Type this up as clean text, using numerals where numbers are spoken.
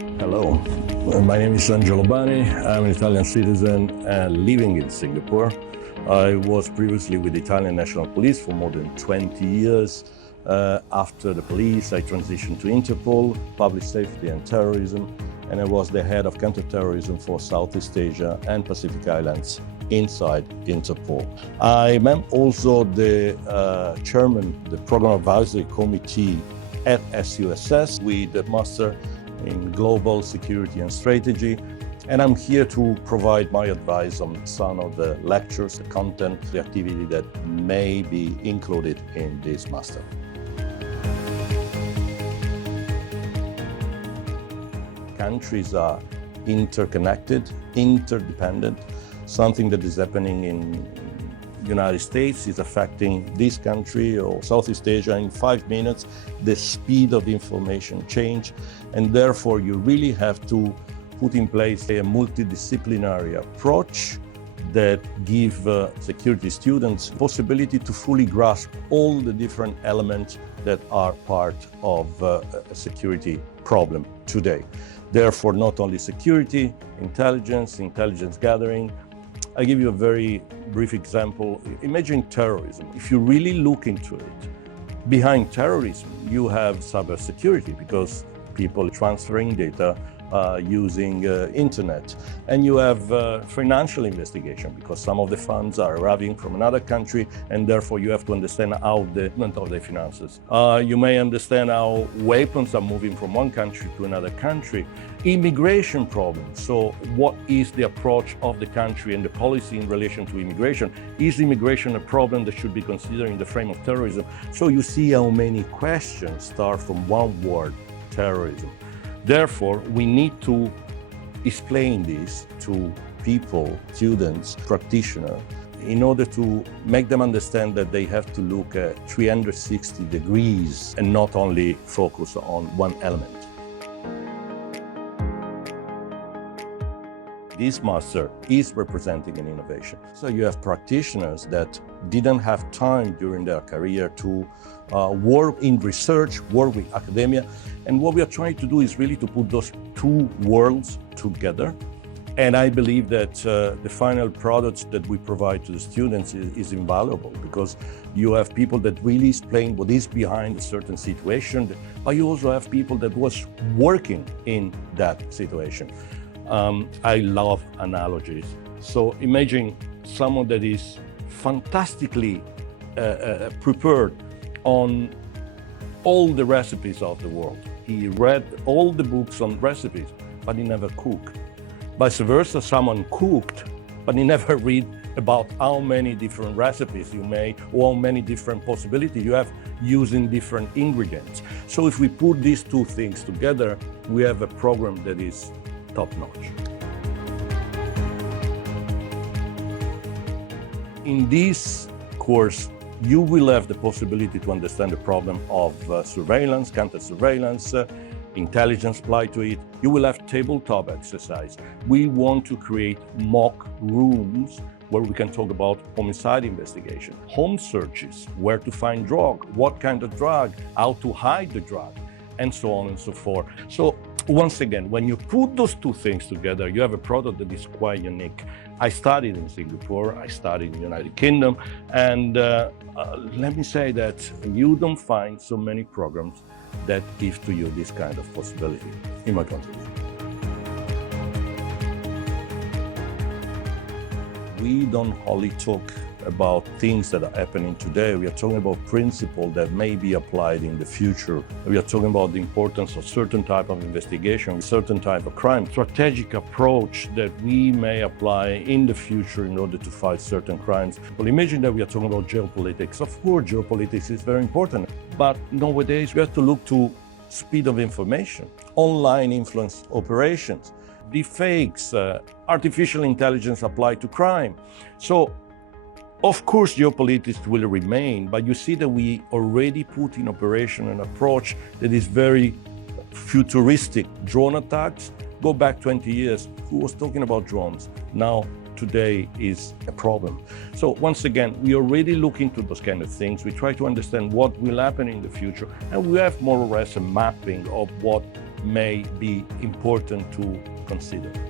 Hello, my name is Angelo Bani. I'm an Italian citizen and living in Singapore. I was previously with the Italian National Police for more than 20 years. After the police, I transitioned to Interpol, public safety and terrorism, and I was the head of counterterrorism for Southeast Asia and Pacific Islands inside Interpol. I am also the chairman of the Program Advisory Committee at SUSS with the Master in Global Security and Strategy, and I'm here to provide my advice on some of the lectures, the content, the activity that may be included in this master. Countries are interconnected, interdependent. Something that is happening in the United States is affecting this country or Southeast Asia in 5 minutes. The speed of information change, and therefore you really have to put in place a multidisciplinary approach that give security students possibility to fully grasp all the different elements that are part of a security problem today. Therefore, not only security, intelligence gathering. I give you a very brief example. Imagine terrorism. If you really look into it, behind terrorism, you have cybersecurity because people transferring data using internet. And you have financial investigation because some of the funds are arriving from another country, and therefore you have to understand how the movement of the finances. You may understand how weapons are moving from one country to another country. Immigration problems. So what is the approach of the country and the policy in relation to immigration? Is immigration a problem that should be considered in the frame of terrorism? So you see how many questions start from one word, terrorism. Therefore, we need to explain this to people, students, practitioners, in order to make them understand that they have to look at 360 degrees and not only focus on one element. This master is representing an innovation. So you have practitioners that didn't have time during their career to work in research, work with academia. And what we are trying to do is really to put those two worlds together. And I believe that the final product that we provide to the students is invaluable because you have people that really explain what is behind a certain situation, but you also have people that was working in that situation. I love analogies. So imagine someone that is fantastically prepared on all the recipes of the world. He read all the books on recipes, but he never cooked. Vice versa, someone cooked, but he never read about how many different recipes you made or how many different possibilities you have using different ingredients. So if we put these two things together, we have a program that is top-notch. In this course, you will have the possibility to understand the problem of surveillance, counter-surveillance, intelligence applied to it. You will have tabletop exercise. We want to create mock rooms where we can talk about homicide investigation, home searches, where to find drug, what kind of drug, how to hide the drug, and so on and so forth. So once again, when you put those two things together, you have a product that is quite unique. I studied in Singapore, I studied in the United Kingdom, and let me say that you don't find so many programs that give to you this kind of possibility in my country. We don't only talk about things that are happening today. We are talking about principles that may be applied in the future. We are talking about the importance of certain type of investigation, certain type of crime, strategic approach that we may apply in the future in order to fight certain crimes. Well, imagine that we are talking about geopolitics. Of course, geopolitics is very important, but nowadays we have to look to speed of information, online influence operations, deepfakes, artificial intelligence applied to crime. So, of course, geopolitics will remain, but you see that we already put in operation an approach that is very futuristic. Drone attacks, go back 20 years, who was talking about drones? Now, today is a problem. So once again, we already look into those kind of things. We try to understand what will happen in the future, and we have more or less a mapping of what may be important to consider.